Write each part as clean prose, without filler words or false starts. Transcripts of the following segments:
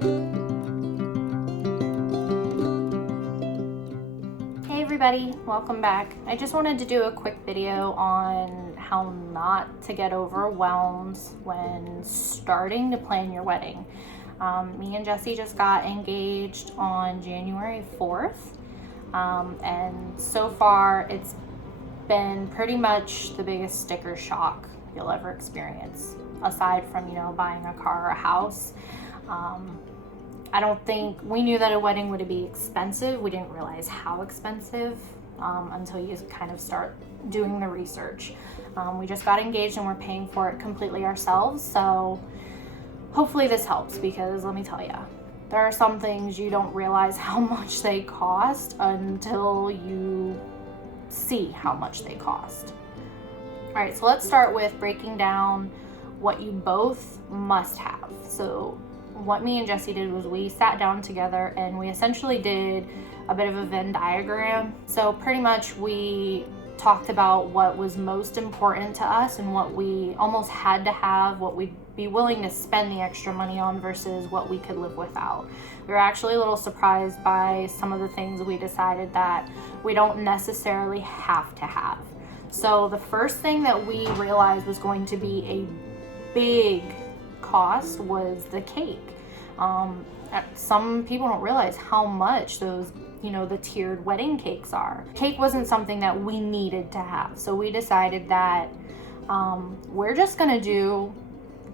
Hey everybody, welcome back. I just wanted to do a quick video on how not to get overwhelmed when starting to plan your wedding. Me and Jesse just got engaged on January 4th, and so far it's been pretty much the biggest sticker shock you'll ever experience, aside from, buying a car or a house. I don't think we knew that a wedding would be expensive. We didn't realize how expensive until you kind of start doing the research. We just got engaged and we're paying for it completely ourselves. So hopefully this helps, because let me tell you, there are some things you don't realize how much they cost until you see how much they cost. All right, so let's start with breaking down what you both must have. So what me and Jesse did was we sat down together and we essentially did a bit of a Venn diagram. So pretty much we talked about what was most important to us and what we almost had to have, what we'd be willing to spend the extra money on versus what we could live without. We were actually a little surprised by some of the things we decided that we don't necessarily have to have. So the first thing that we realized was going to be a big cost was the cake. Some people don't realize how much those, the tiered wedding cakes are. Cake wasn't something that we needed to have, so we decided that we're just gonna do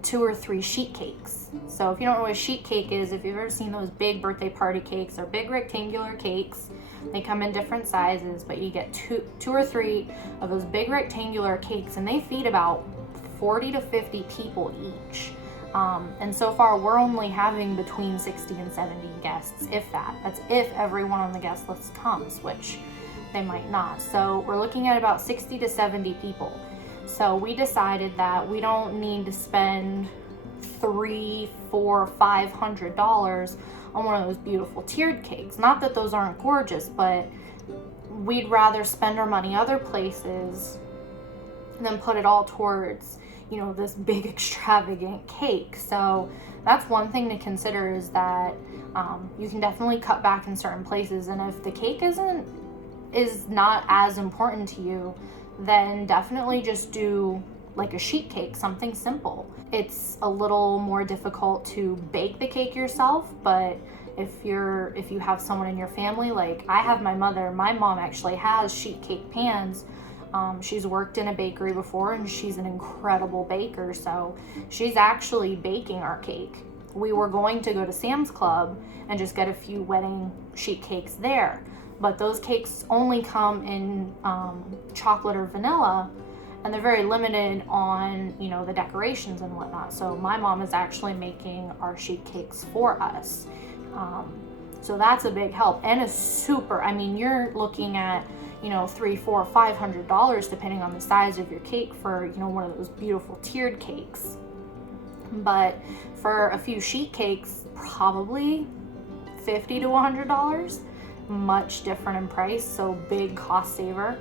2 or 3 sheet cakes. So if you don't know what a sheet cake is, if you've ever seen those big birthday party cakes, they're big rectangular cakes. They come in different sizes, but you get two or three of those big rectangular cakes, and they feed about 40 to 50 people each. And so far we're only having between 60 and 70 guests, if that. That's if everyone on the guest list comes, which they might not. So we're looking at about 60 to 70 people. So we decided that we don't need to spend $300, $400, $500 on one of those beautiful tiered cakes. Not that those aren't gorgeous, but we'd rather spend our money other places than put it all towards this big extravagant cake. So that's one thing to consider, is that you can definitely cut back in certain places, and if the cake is not as important to you, then definitely just do like a sheet cake, something simple. It's a little more difficult to bake the cake yourself, but if you have someone in your family, like I have my mom actually has sheet cake pans. She's worked in a bakery before and she's an incredible baker, so she's actually baking our cake. We were going to go to Sam's Club and just get a few wedding sheet cakes there, but those cakes only come in chocolate or vanilla, and they're very limited on the decorations and whatnot. So my mom is actually making our sheet cakes for us. So that's a big help, and a super, you're looking at $300, $400, $500 depending on the size of your cake for one of those beautiful tiered cakes. But for a few sheet cakes, probably $50 to $100, much different in price, so big cost saver.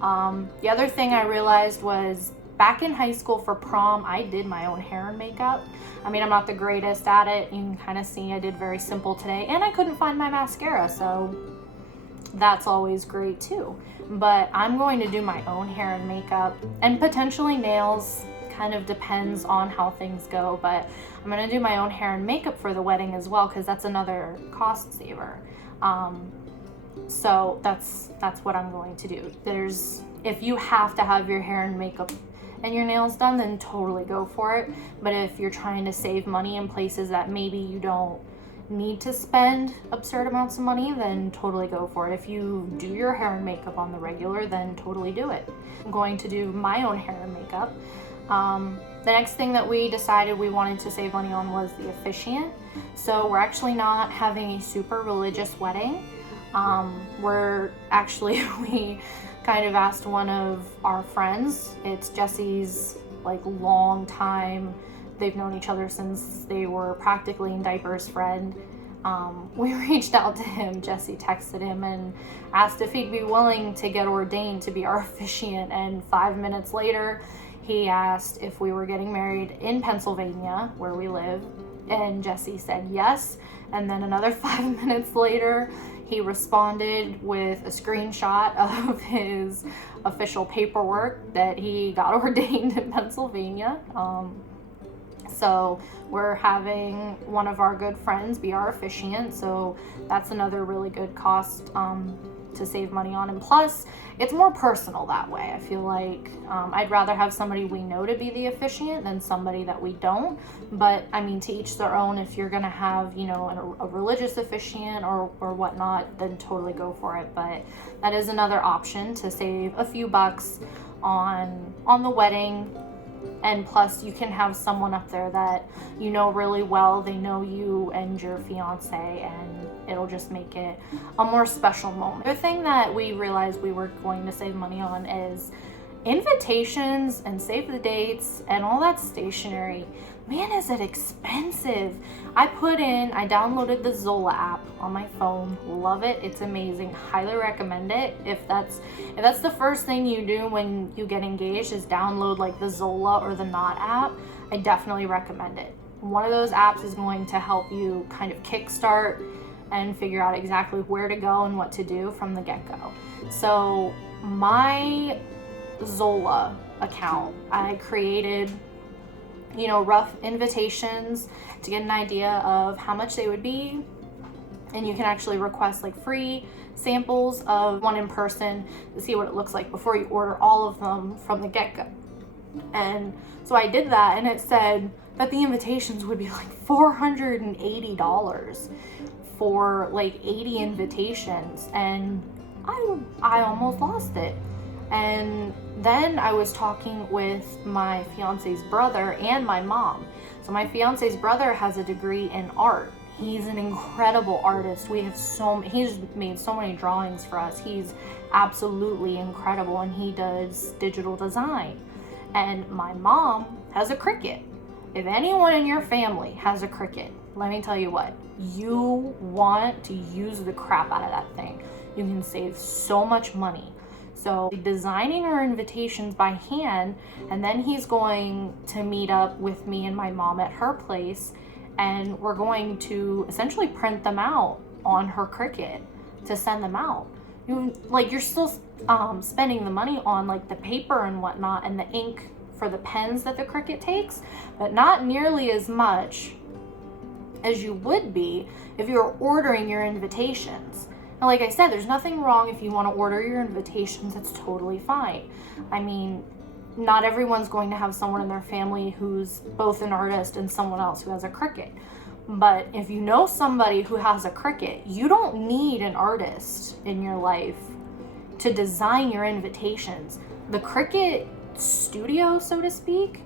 The other thing I realized was back in high school for prom, I did my own hair and makeup. I'm not the greatest at it. You can kind of see I did very simple today, and I couldn't find my mascara, so that's always great too. But I'm going to do my own hair and makeup, and potentially nails, kind of depends on how things go, but I'm going to do my own hair and makeup for the wedding as well, because that's another cost saver. So that's what I'm going to do. If you have to have your hair and makeup and your nails done, then totally go for it. But if you're trying to save money in places that maybe you don't need to spend absurd amounts of money, then totally go for it. If you do your hair and makeup on the regular, then totally do it. I'm going to do my own hair and makeup. The next thing that we decided we wanted to save money on was the officiant. So we're actually not having a super religious wedding. We kind of asked one of our friends. It's Jesse's long time, they've known each other since they were practically in diapers, friend. We reached out to him. Jesse texted him and asked if he'd be willing to get ordained to be our officiant, and 5 minutes later He asked if we were getting married in Pennsylvania, where we live, and Jesse said yes. And then another 5 minutes later, he responded with a screenshot of his official paperwork that he got ordained in Pennsylvania. So we're having one of our good friends be our officiant, so that's another really good cost to save money on. And plus, it's more personal that way. I feel like I'd rather have somebody we know to be the officiant than somebody that we don't. But I mean, to each their own. If you're gonna have, you know, a religious officiant or whatnot, then totally go for it. But that is another option to save a few bucks on the wedding. And plus, you can have someone up there that you know really well. They know you and your fiance, and it'll just make it a more special moment. The thing that we realized we were going to save money on is invitations and save the dates and all that stationery. Man, is it expensive. I downloaded the Zola app on my phone. Love it. It's amazing. Highly recommend it. If that's the first thing you do when you get engaged, is download like the Zola or the Knot app, I definitely recommend it. One of those apps is going to help you kind of kickstart and figure out exactly where to go and what to do from the get-go. So my Zola account, I created, you know, rough invitations to get an idea of how much they would be. And you can actually request like free samples of one in person to see what it looks like before you order all of them from the get-go. And so I did that, and it said that the invitations would be like $480 for like 80 invitations, and I almost lost it. And then I was talking with my fiance's brother and my mom. So my fiance's brother has a degree in art. He's an incredible artist. He's made so many drawings for us. He's absolutely incredible, and he does digital design. And my mom has a Cricut. If anyone in your family has a Cricut, let me tell you what, you want to use the crap out of that thing. You can save so much money. So designing our invitations by hand, and then he's going to meet up with me and my mom at her place, and we're going to essentially print them out on her Cricut to send them out. You're still spending the money on like the paper and whatnot and the ink for the pens that the Cricut takes, but not nearly as much as you would be if you were ordering your invitations. And like I said, there's nothing wrong if you want to order your invitations. It's totally fine. I mean, not everyone's going to have someone in their family who's both an artist and someone else who has a Cricut. But if you know somebody who has a Cricut, you don't need an artist in your life to design your invitations. The Cricut Studio, so to speak,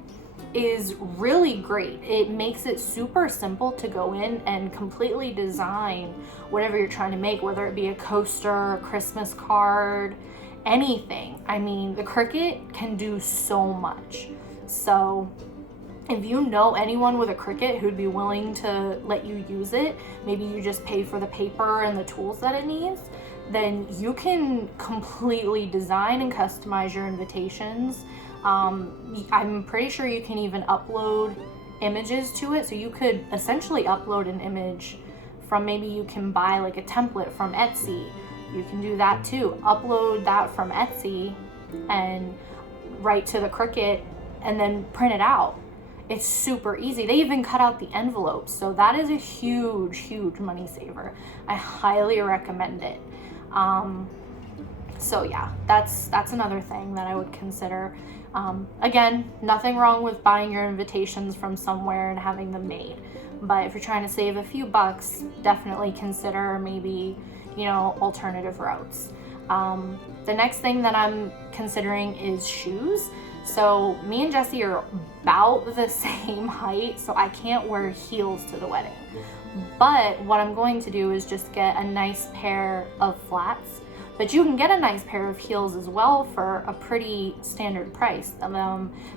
is really great. It makes it super simple to go in and completely design whatever you're trying to make, whether it be a coaster, a Christmas card, anything. I mean, the Cricut can do so much. So if you know anyone with a Cricut who'd be willing to let you use it, maybe you just pay for the paper and the tools that it needs, then you can completely design and customize your invitations. I'm pretty sure you can even upload images to it. So you could essentially upload an image from, maybe you can buy like a template from Etsy. You can do that too. Upload that from Etsy and write to the Cricut and then print it out. It's super easy. They even cut out the envelopes. So that is a huge, huge money saver. I highly recommend it. So yeah, that's another thing that I would consider. Again, nothing wrong with buying your invitations from somewhere and having them made. But if you're trying to save a few bucks, definitely consider maybe, alternative routes. The next thing that I'm considering is shoes. So me and Jesse are about the same height, so I can't wear heels to the wedding. But what I'm going to do is just get a nice pair of flats. But you can get a nice pair of heels as well for a pretty standard price.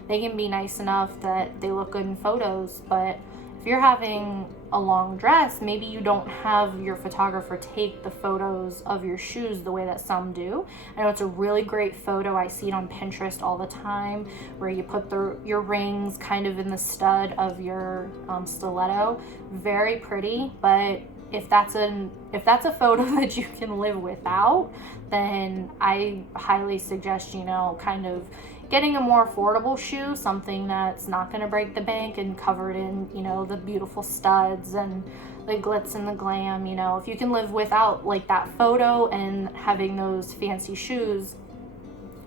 They can be nice enough that they look good in photos, but if you're having a long dress, maybe you don't have your photographer take the photos of your shoes the way that some do. I know it's a really great photo. I see it on Pinterest all the time, where you put your rings kind of in the stud of your stiletto. Very pretty, but if that's a photo that you can live without, then I highly suggest, kind of getting a more affordable shoe, something that's not going to break the bank and covered in, the beautiful studs and the glitz and the glam. If you can live without like that photo and having those fancy shoes,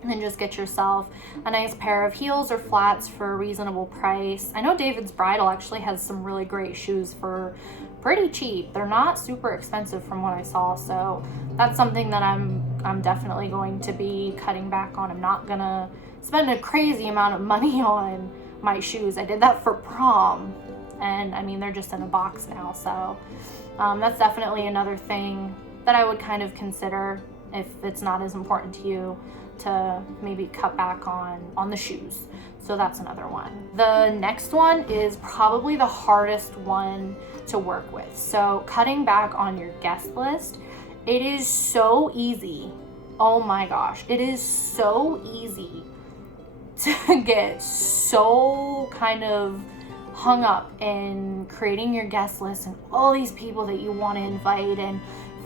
then just get yourself a nice pair of heels or flats for a reasonable price. I know David's Bridal actually has some really great shoes for pretty cheap. They're not super expensive from what I saw, so that's something that I'm definitely going to be cutting back on. I'm not gonna spend a crazy amount of money on my shoes. I did that for prom, and I mean, they're just in a box now, so that's definitely another thing that I would kind of consider if it's not as important to you, to maybe cut back on the shoes. So that's another one. The next one is probably the hardest one to work with. So cutting back on your guest list, it is so easy. Oh my gosh, it is so easy to get so kind of hung up in creating your guest list and all these people that you want to invite, and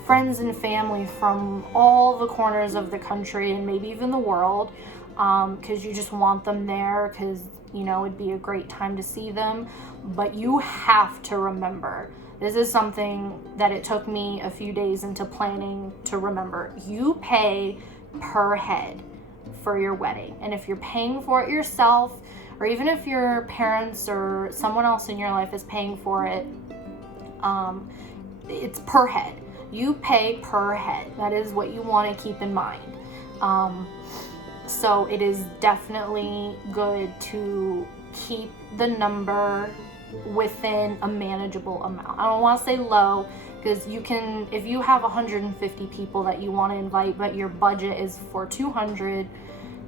friends and family from all the corners of the country and maybe even the world, because you just want them there because it'd be a great time to see them. But you have to remember, this is something that it took me a few days into planning to remember. You pay per head for your wedding, and if you're paying for it yourself, or even if your parents or someone else in your life is paying for it, it's per head. You pay per head. That is what you want to keep in mind. So it is definitely good to keep the number within a manageable amount. I don't want to say low, because you can, if you have 150 people that you want to invite, but your budget is for 200,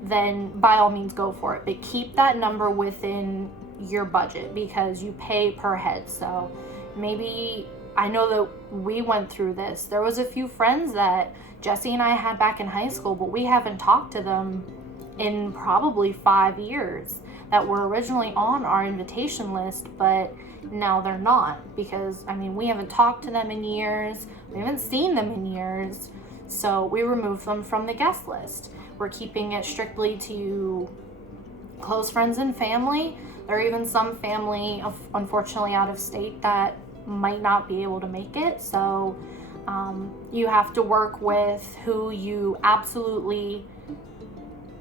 then by all means go for it. But keep that number within your budget, because you pay per head. So maybe, I know that we went through this. There was a few friends that Jesse and I had back in high school, but we haven't talked to them in probably 5 years, that were originally on our invitation list, but now they're not, because we haven't talked to them in years. We haven't seen them in years. So we removed them from the guest list. We're keeping it strictly to close friends and family. There are even some family, unfortunately, out of state that might not be able to make it. So you have to work with who you absolutely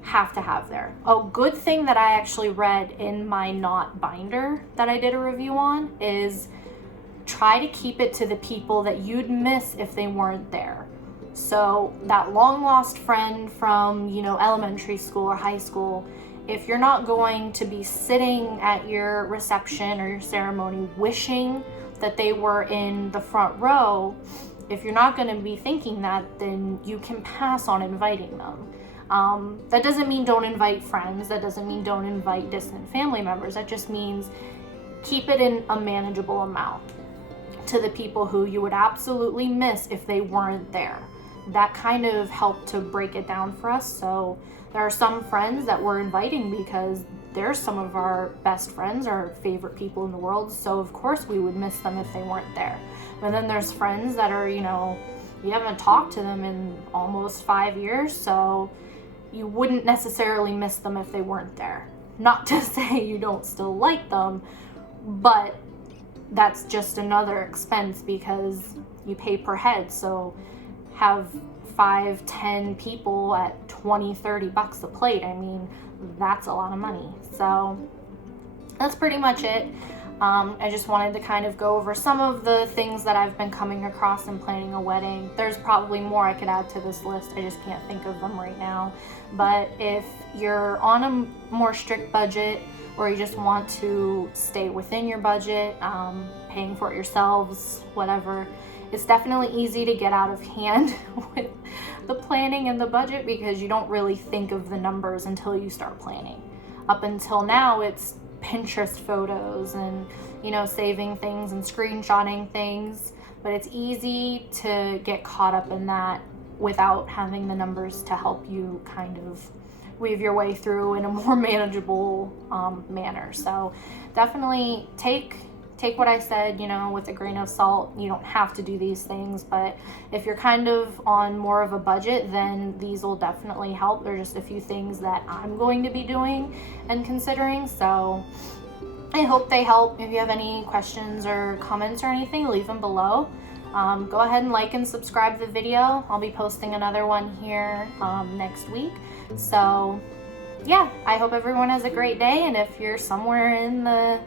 have to have there. A good thing that I actually read in my knot binder that I did a review on is try to keep it to the people that you'd miss if they weren't there. So that long lost friend from, elementary school or high school, if you're not going to be sitting at your reception or your ceremony wishing that they were in the front row, if you're not going to be thinking that, then you can pass on inviting them. That doesn't mean don't invite friends. That doesn't mean don't invite distant family members. That just means keep it in a manageable amount to the people who you would absolutely miss if they weren't there. That kind of helped to break it down for us. So there are some friends that we're inviting because they're some of our best friends, our favorite people in the world. So of course we would miss them if they weren't there. But then there's friends that are, you haven't talked to them in almost 5 years. So you wouldn't necessarily miss them if they weren't there. Not to say you don't still like them, but that's just another expense because you pay per head. So have 5-10 people at $20-$30 a plate. That's a lot of money. So that's pretty much it. I just wanted to kind of go over some of the things that I've been coming across in planning a wedding. There's probably more I could add to this list. I just can't think of them right now. But if you're on a more strict budget, or you just want to stay within your budget, paying for it yourselves, whatever, it's definitely easy to get out of hand with the planning and the budget because you don't really think of the numbers until you start planning. Up until now, it's Pinterest photos and, you know, saving things and screenshotting things, but it's easy to get caught up in that without having the numbers to help you kind of weave your way through in a more manageable manner. So definitely take what I said, you know, with a grain of salt. You don't have to do these things, but if you're kind of on more of a budget, then these will definitely help. They're just a few things that I'm going to be doing and considering, so I hope they help. If you have any questions or comments or anything, leave them below. Go ahead and like and subscribe the video. I'll be posting another one here next week. So yeah, I hope everyone has a great day, and if you're somewhere in the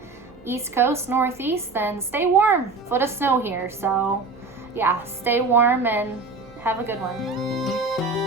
East Coast, Northeast, then stay warm. Foot of snow here, so yeah, stay warm and have a good one.